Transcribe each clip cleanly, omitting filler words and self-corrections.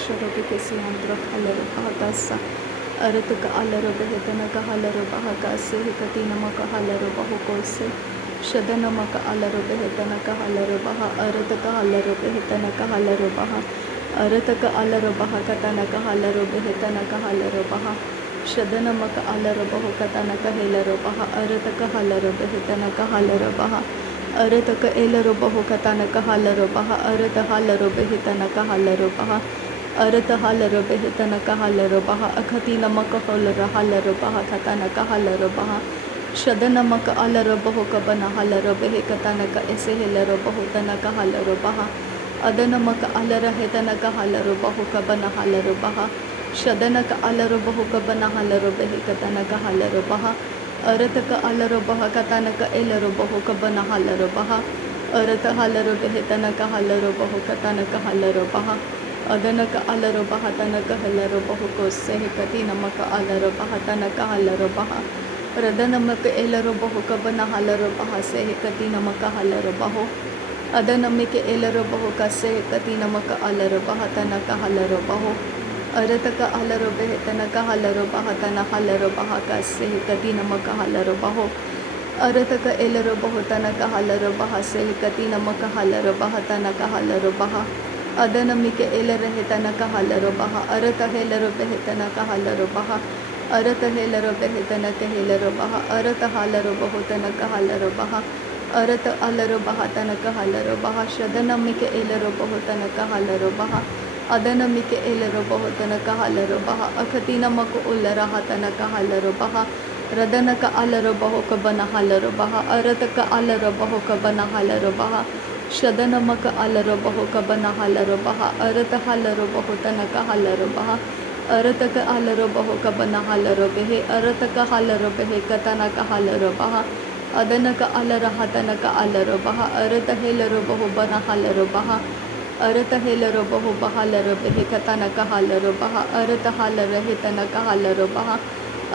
shorobe kesiandra halaro bahakasa arataka alaro behetanaka halaro bahakase hikatina maka halaro bahukose shadana maka alaro behetanaka halaro baha arataka halaro behetanaka halaro baha arataka alaro bahakatanaka halaro behetanaka halaro baha shadana maka alaro bahukatanaka helaro baha arataka halaro behetanaka halaro baha arataka elaro bahukatanaka halaro baha arata halaro behetanaka halaro baha arata halaro behetanaka halaro baha akatina maka halaro halaro baha katanaka halaro baha shadana maka alaro bahukabana halaro behekatanaka ese helaro bahutanaka halaro baha adana maka alara hetanaka halaro bahukabana halaro baha shadanaka alaro bahukabana halaro behekatanaka halaro baha arataka alaro bahakatanaka elaro bahukabana halaro baha arata halaro behetanaka halaro bahukatanaka halaro baha adanaka alaro bahatanaka halaro bahukose hekatina maka alaro bahatanaka halaro baha radana maka elaro bahukabana halaro baha se hekatina maka halaro baho adana mika elaro bahukase hekatina maka alaro bahatanaka halaro baho arataka alaro behetanaka halaro bahatana halaro bahakase hekatina maka halaro baho arataka elaro bahutanaka halaro bahase hekatina maka halaro bahatanaka halaro baha adana mika elaro hetanaka halaro baha arata helaro behetanaka halaro baha arata helaro behetanaka helaro baha arata halaro bahutanaka halaro baha arata alaro bahatanaka halaro baha shadana mika elaro bahutanaka halaro baha adana mika elaro bahutanaka halaro baha akatina maka ulara hatanaka halaro baha radanaka alaro bahukabana halaro baha arataka alaro bahukabana halaro baha shadana maka alaro bahukabana halaro baha arata halaro bahutanaka halaro baha arataka alaro bahukabana halaro behe arataka halaro behe katanaka halaro baha adanaka alara hatanaka alaro baha arata helaro bahubana halaro baha arata helaro bahu bahalaro behe katanaka halaro baha arata halaro hetanaka halaro baha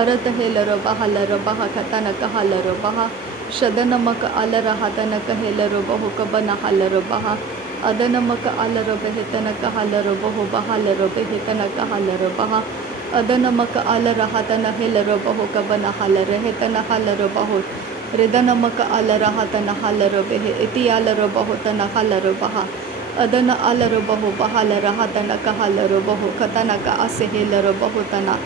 arata helaro bahalaro baha katanaka halaro baha shadana maka alara hatanaka helaro bahukabana halaro baha adana maka alaro behetanaka halaro bahu bahalaro behetanaka halaro baha adana maka alara hatana helaro bahukabana halaro hetana halaro bahu redana maka alara hatana halaro behe iti alaro bahutana halaro baha adana alaro bahu bahalara hatanaka halaro bahu katanaka ase helaro bahutana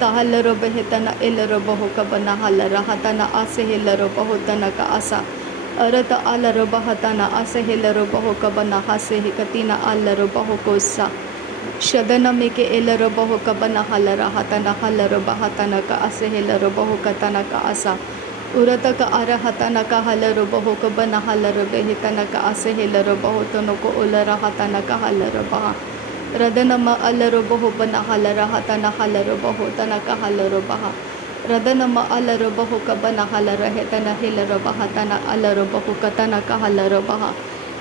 tahalaro behetana elaro bahukabana halara hatana ase helaro bahutanaka asa arata alaro bahatana ase helaro bahukabana hase hikatina alaro bahukosa shadana meke elaro bahukabana halara hatana halaro bahatanaka ase helaro bahukatanaka asa urataka arahatanaka halaro bahukabana halaro behetanaka ase helaro bahutanoko ulara hatanaka halaro baha radanama alaro bahubana halara hatana halaro bahutanaka halaro baha radanama alaro bahukabana halara hetana helaro bahatana alaro bahukatanaka halaro baha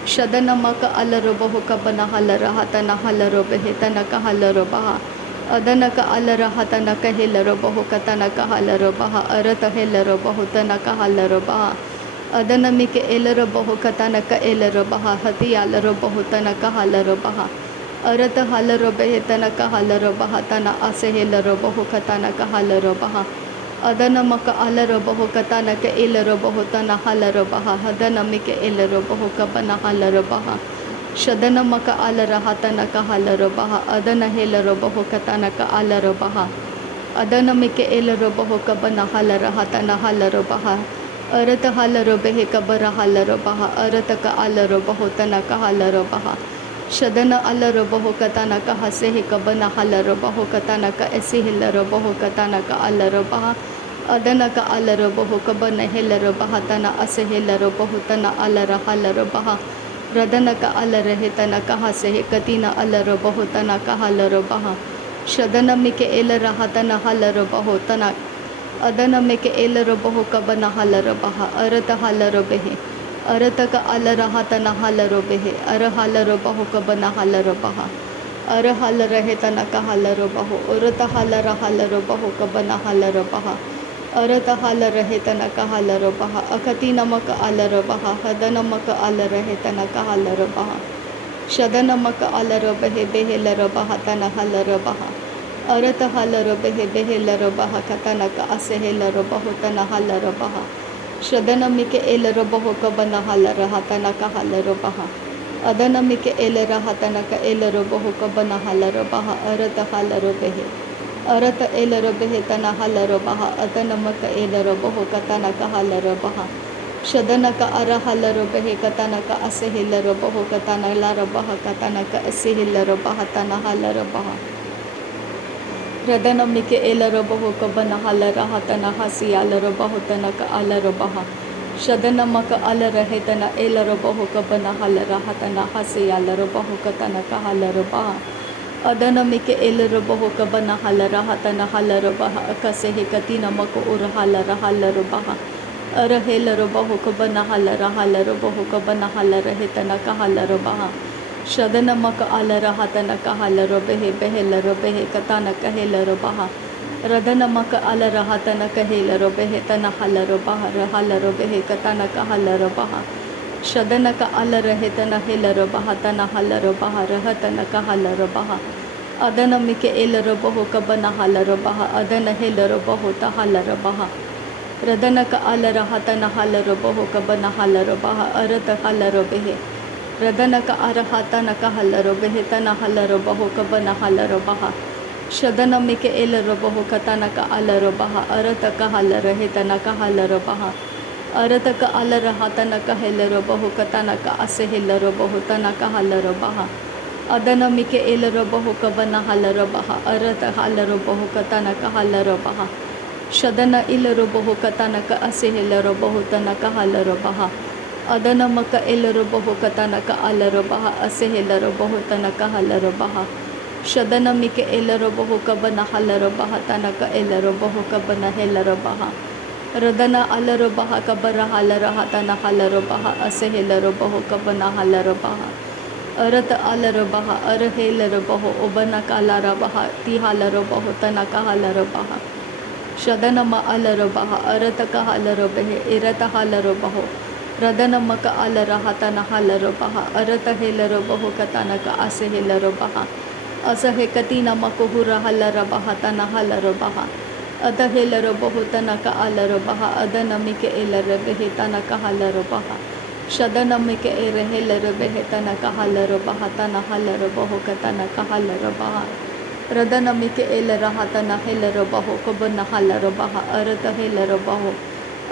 shadanamaka alaro bahukabana halara hatana halaro behetanaka halaro baha adanaka alara hatanaka helaro bahukatanaka halaro baha arata helaro bahutanaka halaro baha adanamika elaro bahukatanaka elaro baha hati alaro bahutanaka halaro baha arata halaro behetanaka halaro bahatana ase helaro bahukatanaka halaro baha adanamaka alaro bahukatanaka elaro bahutana halaro baha adanamika elaro bahukabana halaro baha shadana maka alara hatanaka halaro baha adana helaro bahukatanaka alaro baha adana mika elaro bahukabana halara hatana halaro baha arata halaro behekabara halaro baha arataka alaro bahutanaka halaro baha shadana alaro bahukatanaka hase hekabana halaro bahukatanaka esi helaro bahukatanaka alaro baha adanaka alaro bahukabana helaro bahatana ase helaro bahutana alara halaro baha radanaka alara hetanaka hase hekatina alaro bahutanaka halaro baha shadana mike elara hatana halaro bahutana adana mike elaro bahukabana halaro baha arata halaro behe arataka alara hatana halaro behe ara halaro bahukabana halaro baha ara halara hetanaka halaro bahu urata halara halaro bahukabana halaro baha arata halara hetanaka halaro baha akatina maka alaro baha hadana maka alara hetanaka halaro baha शदनमक अलरो बेहे बेहेलरो बहा तना हलरो बहा अरत हलरो बेहे बेहेलरो बहा कतनक असेहेलरो बहु तना हलरो बहा शदनमिके एलरो बहु Cubbon हलरो हतनक हलरो बहा अदनमिके एलरो हतनक एलरो बहु कबन हलरो बहा अरत हलरो बेहे अरत एलरो बेहे तना हलरो बहा अदनमक एलरो बहु कतनक हलरो बहा शदनक अर हलरो बेहे कतनक असेहिलरो बहु कतन लरो बहा कतनक असेहिलरो बहा तना हलरो बहा रदनमिके एलरो बहु कबन हलरो हतन हसियालरो बहु तनक अलरो बहा शदनमक अलर हेतन एलरो बहु कबन हलरो हतन हसियालरो बहु कतनक हलरो बहा अदनमिके एलरो बहु कबन हलरो हतन हलरो बहा अकसेहि कतिनमक उर हलरो हलरो बहा अरहेलरो बहु कबन हलरो हलरो बहु कबन हलरो हेतनक हलरो बहा शदनमक अलर हतनक हलरो बेहे बेहेलरो बेहे कतनक हेलरो बहा रदनमक अलर हतनक हेलरो बेहे तना हलरो बहा हलरो बेहे कतनक हलरो बहा शदनक अलर हेतन हेलरो बहा तना हलरो बहा रहतनक हलरो बहा अदनमिके एलरो बहु कबन हलरो बहा अदन हेलरो बहु त हलरो बहा रदनक अलर हतन हलरो बहु कबन हलरो बहा अरत हलरो बेहे रदनक अरहतनक हलरो बेहे तना हलरो बहु कबन हलरो बहा शदनमिके एलरो बहु कतनक अलरो बहा अरतक हलर हेतनक हलरो बहा अरतक अलर हतनक हेलरो बहु कतनक असेहेलरो बहु तनक हलरो बहा अदनमिके एलरो बहु कबन हलरो बहा अरत हलरो बहु कतनक हलरो बहा शदन इलरो बहु कतनक असेहेलरो बहु तनक हलरो बहा अदनमक एलरो बहु कतनक अलरो बहा असेहेलरो बहु तनक हलरो बहा शदनमिके एलरो बहु कबन हलरो बहा तनक एलरो बहु कबन हेलरो बहा रदन अलरो बहा कबर हलरो हतन हलरो बहा असेहेलरो बहु कबन हलरो बहा अरत अलरो बहा अरहेलरो बहु उबनक अलरो बहा ती हलरो बहु तनक हलरो बहा शदनम अलरो बहा अरतक हलरो बेहे इरत हलरो बहु रदनमक अलर हतन हलरो बहा अरत हेलरो बहु कतनक असेहेलरो बहा असहे कतिनमक हुर हलर बहा तन हलरो बहा अदहेलरो बहु तनक अलरो बहा अदनमिके एलर बेहे तनक हलरो बहा शदनमिके एरहेलरो बेहे तनक हलरो बहा तन हलरो बहु कतनक हलरो बहा रदनमिके एलर हतन हेलरो बहु कबन हलरो बहा अरत हेलरो बहु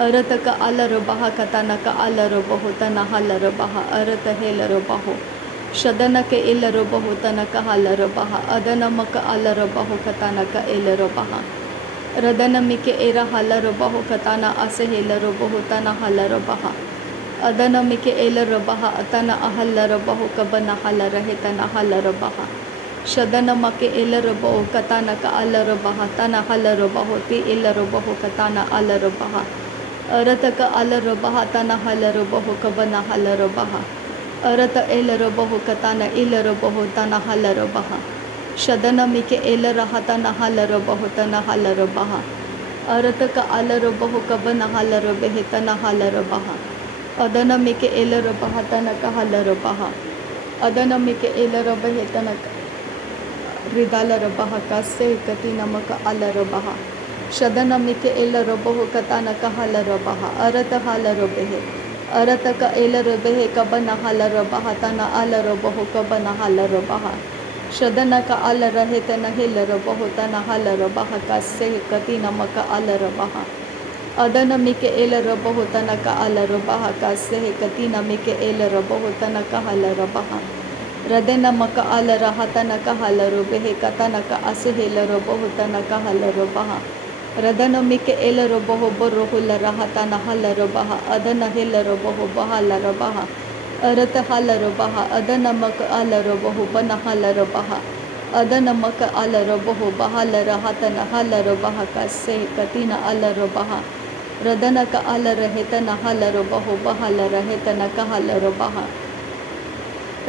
अरतक अलरो बहा कतनक अलरो बहु तन हलरो बहा अरत हेलरो बहु शदनके एलरो बहु तनक हलरो बहा अदनमक अलरो बहु कतनक एलरो बहा रदनमिके एर हलरो बहु कतन असेहेलरो बहु तन हलरो बहा अदनमिके एलरो बहा तन अहलरो बहु कबन हलर हेतन हलरो बहा शदनमके एलरो बहु कतनक अलरो बहा तन हलरो बहु ती एलरो बहु कतन अलरो बहा अरतक अलरो बहा तन हलरो बहु कबन हलरो बहा अरत एलरो बहु कतन इलरो बहु तन हलरो बहा शदनमिके एलरो हतन हलरो बहु तन हलरो बहा अरतक अलरो बहु कबन हलरो बेहे तन हलरो बहा अदनमिके एलरो बहा तनक हलरो बहा अदनमिके एलरो बेहे तनक रिदालरो बहा कसे कतिनमक अलरो बहा शदनमिके एलरो बहु कतनक हलरो बहा अरत हलरो बेहे अरतक एलरो बेहे कबन हलरो बहा तन अलरो बहु कबन हलरो बहा शदनक अलर हेतन हेलरो बहु तन हलरो बहा कसे कतिनमक अलरो बहा अदनमिके एलरो बहु तनक अलरो बहा कसे कतिनमिके एलरो बहु तनक हलरो बहा रदनमक अलर हतनक हलरो बेहे कतनक असेहेलरो बहु तनक हलरो बहा रदनमिके एलरो बहु बरो हुलर हतन हलरो बहा अदन हेलरो बहु बहलरो बहा अरत हलरो बहा अदनमक अलरो बहु बन हलरो बहा अदनमक अलरो बहु बहलर हतन हलरो बहा कसे कतिन अलरो बहा रदनक अलर हेतन हलरो बहु बहलर हेतनक हलरो बहा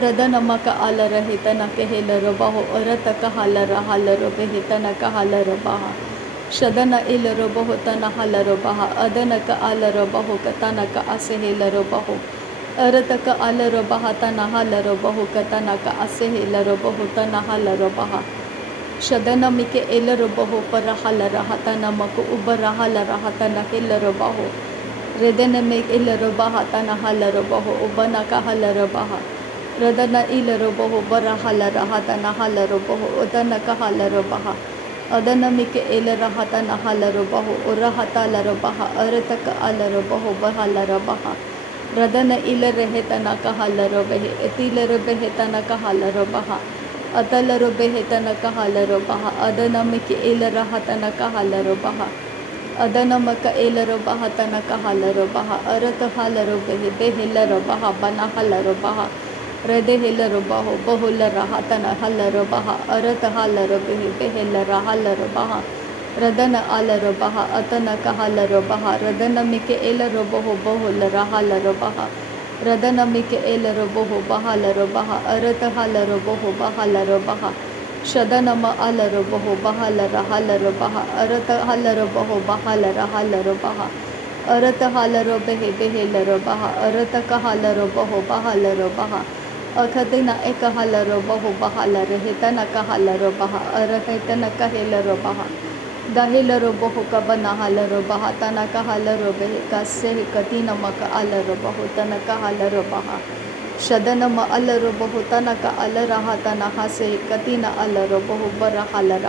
रदनमक अलर हेतनक हेलरो बहु अरतक हलर हलरो बेहेतनक हलरो बहा शदन इलरो बहु तन हलरो बहा अदनक अलरो बहु कतनक असेहेलरो बहु अरतक अलर बहतन हलर बहुकतनक असेहलर बहुतन हलर बहा शदनमिके एलर बहु पर हलर हतन मक उबर हलर हतन हिलर बहु रदन में इलर बहतन हलर बहु उबनक हलर बहा रदन इलर बहु बर हलर हतन हलर बहु उदनक हलर बहा अदनमिके एलर हतन हलर बहु उरहतलर बहा अरतक अलर बहु बहलर बहा रदन इलर हेतन कहलर बेहे एतिलर बेहेतन कहलर बहा अतलर बेहेतन कहलर बहा अदनमिक एलर हतन कहलर बहा अदनमक एलर बहतन कहलर बहा अरत हलर बेहे बेहेलर बहा बना हलर बहा रदे हेलर बहो बहुलर हतन हलर बहा अरत हलर बेहे बेहेलर हलर बहा रदन अलर बहा अतन कहलर बहा रदनमिक एलर बहु बहुलर हलर बहा रदनमिक एलर बहु बहलर बहा अरत हलर बहु बहलर बहा शदनम अलर बहु बहलर हलर बहा अरत हलर बहु बहलर हलर बहा अरत हलर बेहे बेहेलर बहा अरत कहलर बहु बहलर बहा अखदिन एक हलर बहु बहलर हेतन कहलर बहा अरहेतन कहेलर बहा दहिलर बहु कबन हलर बहा तन कहलर बेहे कसे कतिन मक अलर बहु तन कहलर बहा शदनम अलर बहु तन अलर तन हसे कतिन अलर बहु बर हलर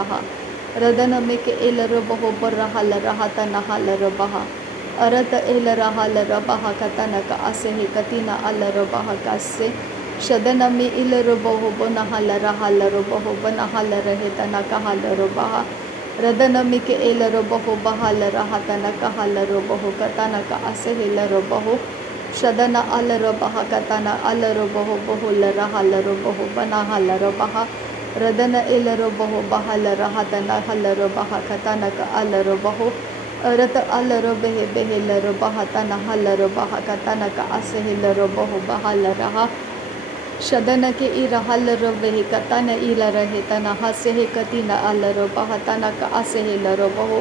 रदन मिक एलर बहु बर हलर तन हलर बहा अरत एलर हलर बहा कतन असे कतिन अलर बहा कसे शदन में इलर बहु बन हलर हलर बहु बन हलर हेतन कहलर बहा रदनमिक एलर बहु बहलर हतन कहलर बहु कतनक असेहलर बहु शदन अलर बह कतन अलर बहु बहुलर हलर बहु बना हलर बहा रदन एलर बहु बहलर हतन हलर बह कतनक अलर बहु अरत अलर बेहे बेहेलर बहतन हलर बह कतनक असेहलर बहु बहलर शदन के इर हलर बेहे कतन इलर हेतन हसे कतिन अलर बहतनक असेहलर बहु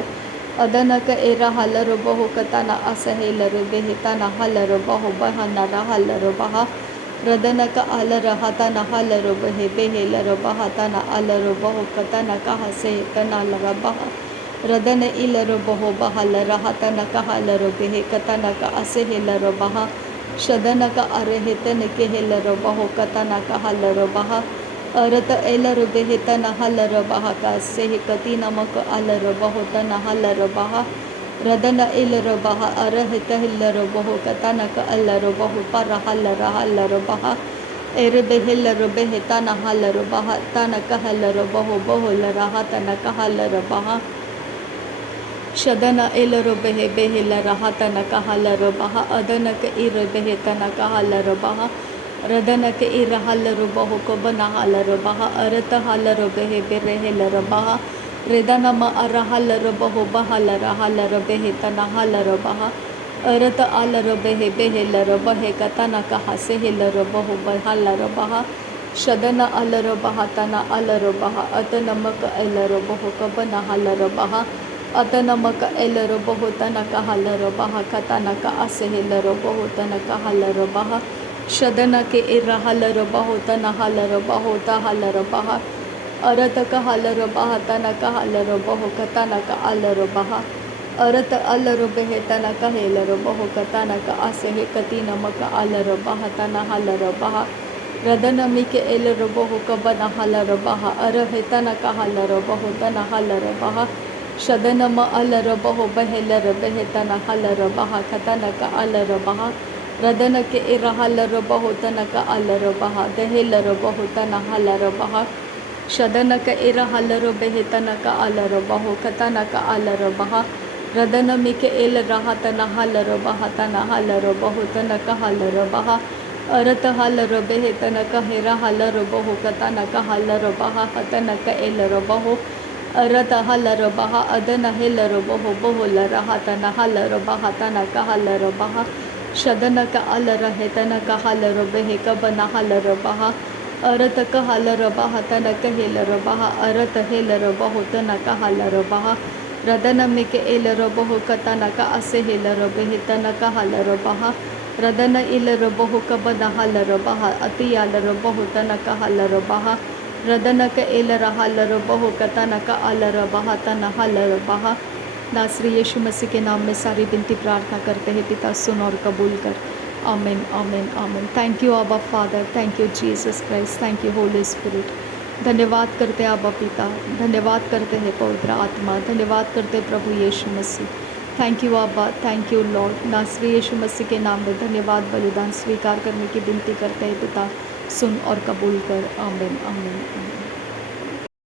अदनक एर हलर बहु कतन असेहलर बेहेतन हलर बहु बहनर हलर बहा रदनक अलर हतन हलर बेहे बेहेलर बहतन अलर बहु कतनक हसे तनलर बहा रदन इलर बहु बहलर हतनक हलर बेहे कतनक असेहलर बहा शदनक अरहेतन के हेलर बहु कतनक हलर बहा अरत एलर बेहेतन हलर बहा कसे कति नमक अलर बहु तन हलर बहा रदन एलर बहा अरहत हिलर बहु कतनक अलर बहु पर हलर हलर बहा एर बेहेलर बेहेतन हलर बहा तनक हलर बहु बहुलर हतनक हलर बहा शदन एलर बेहे बेहेलर हतन कहलर बहा अदनक इर बेहेतन कहलर बहा रदनक इर हलर बहु कबन हलर बहा अरत हलर बेहे बेरेहलर बहा रेदनम अर हलर बहु बहलर हलर बेहेतन हलर बहा अरत अलर बेहे बेहेलर बहे कतनक हसेहलर बहु बहलर बहा शदन अलर बहा तन अलर बहा अतनमक एलर बहु कबन हलर बहा अतनमक एलर बहु तनक हलर बहा कतनक असेहलर बहु तनक हलर बहा शदन के इर हलर बहु तन हलर बहु तहलर बहा अरतक हलर बहा तनक हलर बहु कतनक अलर बहा अरत अलर बेहे तनक हेलर बहु कतनक असेह कतिनमक अलर बहा तन हलर बहा रदन मिक एलर बहु कबन हलर बहा अरहे तनक हलर बहु तन हलर बहा शदनम अलर बहु बहेलर बेहेतन हलर बहा कतनक अलर बहा रदन के इर हलर बहु तनक अलर बहा दहेलर बहु तन हलर बहा शदनक इर हलर बेहेतनक अलर बहु कतनक अलर बहा रदन मिक एल रहतन हलर बहा तन हलर बहु तनक हलर बहा अरत हलर बेहेतनक हेर हलर बहु कतनक हलर बहा हतनक एलर बहु अरत हलर बहा अदन हेलर बहु बहुलर हतन हलर बहा तनक हलर बहा शदनक अलर हेतनक हलर बेहे कबन हलर बहा अरत कहलर बहा तनक हेलर बहा अरत हेलर बहु तनक हलर बहा रदन मिक एलर बहु कतनक असे हेलर बेहे तनक हलर बहा रदन इल रबहो कबद हल रबहा अति अल रबहो तनक हल रबहा रदनक इल रहल रबहो कतनक अल रबहा तन हल रबहा। नासरी यीशु मसीह के नाम में सारी विनती प्रार्थना करते हैं पिता, सुन और कबूल कर। आमीन आमीन आमीन। थैंक यू आबा father, thank you Jesus Christ, thank you Holi spirit. धन्यवाद करते हैं आबा पिता, धन्यवाद करते हैं पवित्र आत्मा, धन्यवाद करते हैं प्रभु यीशु मसीह। थैंक यू आबा, थैंक यू लॉर्ड। नासरी यीशु मसीह के नाम में धन्यवाद बलिदान स्वीकार करने की विनती करते हैं पिता, सुन और कबूल कर। आमीन आमीन आमीन।